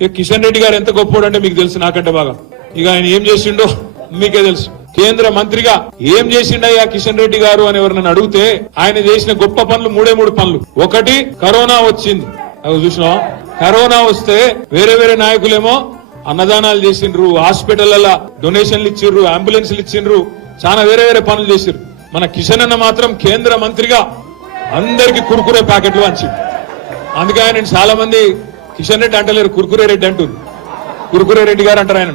ఇక కిషన్ రెడ్డి గారు ఎంత గొప్పోడు అంటే మీకు తెలుసు నాకంటే బాగా. ఇక ఆయన ఏం చేసిండో మీకే తెలుసు. కేంద్ర మంత్రిగా ఏం చేసిండయ్యా కిషన్ రెడ్డి గారు అని ఎవరినైనా అడిగితే ఆయన చేసిన గొప్ప పనులు మూడే పనులు. ఒకటి, కరోనా వచ్చింది. అవి చూసినావా? కరోనా వస్తే వేరే వేరే నాయకులేమో అన్నదానాలు చేసిండ్రు, హాస్పిటల్ డొనేషన్లు ఇచ్చిండ్రు, అంబులెన్స్లు ఇచ్చిండ్రు, చాలా వేరే వేరే పనులు చేసిండ్రు. మన కిషన్ అన్న మాత్రం కేంద్ర మంత్రిగా అందరికి కుర్కురే ప్యాకెట్లు వంచింది. అందుకే ఆయన చాలా మంది కిషన్ రెడ్డి అంటలేరు, కుర్కురే రెడ్డి అంటారు. కుర్కురే రెడ్డి గారు అంటారు ఆయన.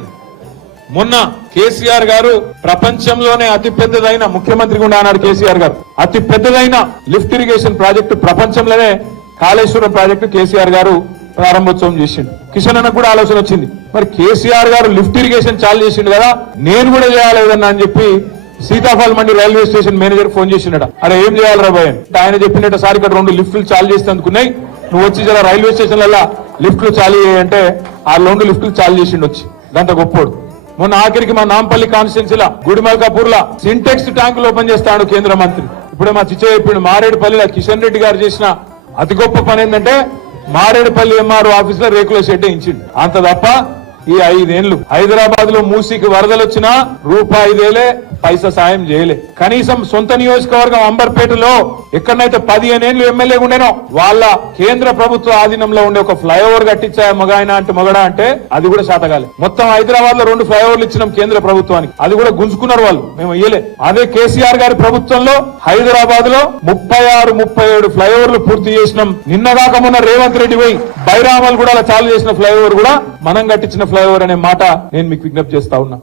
మొన్న కేసీఆర్ గారు ప్రపంచంలోనే అతి పెద్దదైన ముఖ్యమంత్రిగా ఉన్నాడు. కేసీఆర్ గారు అతి పెద్దదైన లిఫ్ట్ ఇరిగేషన్ ప్రాజెక్టు ప్రపంచంలోనే కాళేశ్వరం ప్రాజెక్టు కేసీఆర్ గారు ప్రారంభోత్సవం చేసిండు. కిషన్ అన్నకు కూడా ఆలోచన వచ్చింది, మరి కేసీఆర్ గారు లిఫ్ట్ ఇరిగేషన్ చాలు చేసిండు కదా, నేను కూడా చేయాలేదన్నా అని చెప్పి సీతాఫల్ మండి రైల్వే స్టేషన్ మేనేజర్ ఫోన్ చేసిండట. అరే ఏం చేయాలి రా భయ్ ఆయన చెప్పినట్టు, సార్ ఇక్కడ 2 లిఫ్ట్లు చాలు చేస్తే అనుకున్నాయి, నువ్వు వచ్చి జర రైల్వే స్టేషన్లలో లిఫ్ట్లు చాలు అంటే ఆ 2 లిఫ్ట్లు చాలు చేసిండు వచ్చి. దాంతో గొప్పోడు. మొన్న ఆఖరికి మా నాంపల్లి కాన్స్టిట్యున్సీలా గుడిమల్కాపూర్ లా సింటెక్స్ ట్యాంకులు ఓపెన్ చేస్తాడు కేంద్ర మంత్రి. ఇప్పుడే మా చిచ్చయ్య చెప్పిండు, మారేడుపల్లిలో కిషన్ రెడ్డి గారు చేసిన అతి గొప్ప పని ఏంటంటే మారేడుపల్లి ఎంఆర్ఓ ఆఫీస్ లో రేకుల షెడ్ ఇచ్చిండు. అంత తప్ప ఈ 5 ఏళ్లు హైదరాబాద్ లో మూసీకి వరదలు వచ్చినా రూపాయిదేలే పైసా సాయం చేయలే. కనీసం సొంత నియోజకవర్గం అంబర్పేటలో ఎక్కడనైతే 15 ఏళ్లు ఎమ్మెల్యే ఉండేనో వాళ్ళ కేంద్ర ప్రభుత్వ ఆధీనంలో ఉండే ఒక ఫ్లైఓవర్ కట్టించాయా మగాయన అంటే మొగడా అంటే అది కూడా శాతగాలి. మొత్తం హైదరాబాద్ లో 2 ఫ్లైఓవర్లు ఇచ్చినాం కేంద్ర ప్రభుత్వానికి, అది కూడా గుంజుకున్నారు వాళ్ళు, మేము ఇయ్యలే. అదే కేసీఆర్ గారి ప్రభుత్వంలో హైదరాబాద్ లో 36-37 ఫ్లైఓవర్లు పూర్తి చేసినాం. నిన్నగాక మొన్న రేవంత్ రెడ్డి పోయి బైరామల్ కూడా చాలు చేసిన ఫ్లైఓవర్ కూడా మనం కట్టించిన ఫ్లైఓవర్ అనే మాట నేను మీకు విజ్ఞప్తి చేస్తా ఉన్నా.